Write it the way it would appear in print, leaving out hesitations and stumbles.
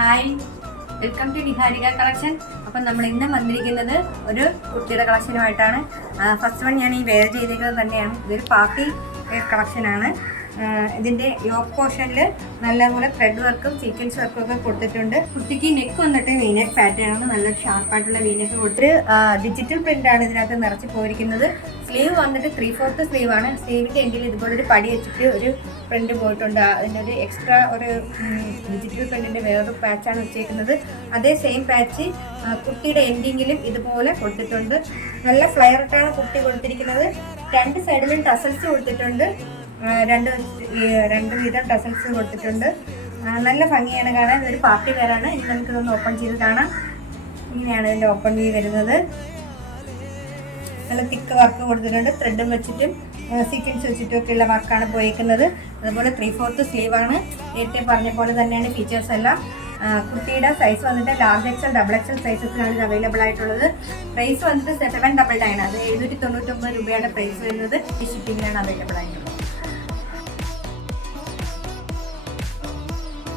Hi, welcome to Niharika collection. അപ്പം നമ്മൾ ഇന്ന് വന്നിരിക്കുന്നത് ഒരു കുട്ടിയുടെ കളക്ഷനുമായിട്ടാണ്. ഫസ്റ്റ് വൺ ഞാൻ ഈ വെയർ ചെയ്തിരിക്കുന്നത് തന്നെയാണ്. ഇതൊരു പാർട്ടി വെയർ കളക്ഷനാണ്. ഇതിൻ്റെ യോക്ക് പോർഷനിൽ നല്ലപോലെ ത്രെഡ് വർക്കും സീക്വൻസ് വർക്കും ഒക്കെ കൊടുത്തിട്ടുണ്ട്. കുട്ടിക്ക് നെക്ക് വന്നിട്ട് വീനെക്ക് പാറ്റേൺ ആണ്. നല്ല ഷാർപ്പായിട്ടുള്ള വീനെക്ക് കൊടുത്തിട്ട് ഡിജിറ്റൽ പ്രിൻ്റാണ് ഇതിനകത്ത് നിറച്ച് പോയിരിക്കുന്നത്. സ്ലീവ് വന്നിട്ട് 3/4 സ്ലീവാണ്. സ്ലീവിൻ്റെ എൻഡിൽ ഇതുപോലൊരു പടി വെച്ചിട്ട് ഒരു പ്രിൻ്റ് പോയിട്ടുണ്ട്. അതിനൊരു എക്സ്ട്രാ ഒരു ഡിജിറ്റൽ പ്രിൻറ്റിൻ്റെ വേറൊരു പാച്ചാണ് വെച്ചേക്കുന്നത്. അതേ സെയിം പാച്ച് കുട്ടിയുടെ എൻഡിങ്ങിലും ഇതുപോലെ കൊടുത്തിട്ടുണ്ട്. നല്ല ഫ്ലയറിട്ടാണ് കുട്ടി കൊടുത്തിരിക്കുന്നത്. രണ്ട് സൈഡിലും ടസൽസ് കൊടുത്തിട്ടുണ്ട്. രണ്ട് വീതം ടസൽസ് കൊടുത്തിട്ടുണ്ട്. നല്ല ഭംഗിയാണ് കാണാൻ. ഇതൊരു പാർട്ടി വെയറാണ്. ഇനി നമുക്കിതൊന്ന് ഓപ്പൺ ചെയ്ത് കാണാം. ഇങ്ങനെയാണ് ഇതിൻ്റെ ഓപ്പൺ വ്യൂ വരുന്നത്. നല്ല തിക്ക് വർക്ക് കൊടുത്തിട്ടുണ്ട്. ത്രെഡും വെച്ചിട്ടും സീക്വൻസ് വെച്ചിട്ടും ഒക്കെയുള്ള വർക്കാണ് പോയിരിക്കുന്നത്. അതുപോലെ 3/4 സ്ലീവാണ്. നേരത്തെ പറഞ്ഞ പോലെ തന്നെയാണ് ഫീച്ചേഴ്സ് എല്ലാം. കുട്ടിയുടെ സൈസ് വന്നിട്ട് ലാർജ് എക്സൽ, ഡബിൾ എക്സൽ സൈസസിനാണ് ഇത് അവൈലബിൾ ആയിട്ടുള്ളത്. പ്രൈസ് വന്നിട്ട് 799 ആണ്. അത് 799 രൂപയുടെ പ്രൈസ് വരുന്നത്. ഷിപ്പിങ്ങിനാണ് അവൈലബിൾ ആയിട്ടുള്ളത്.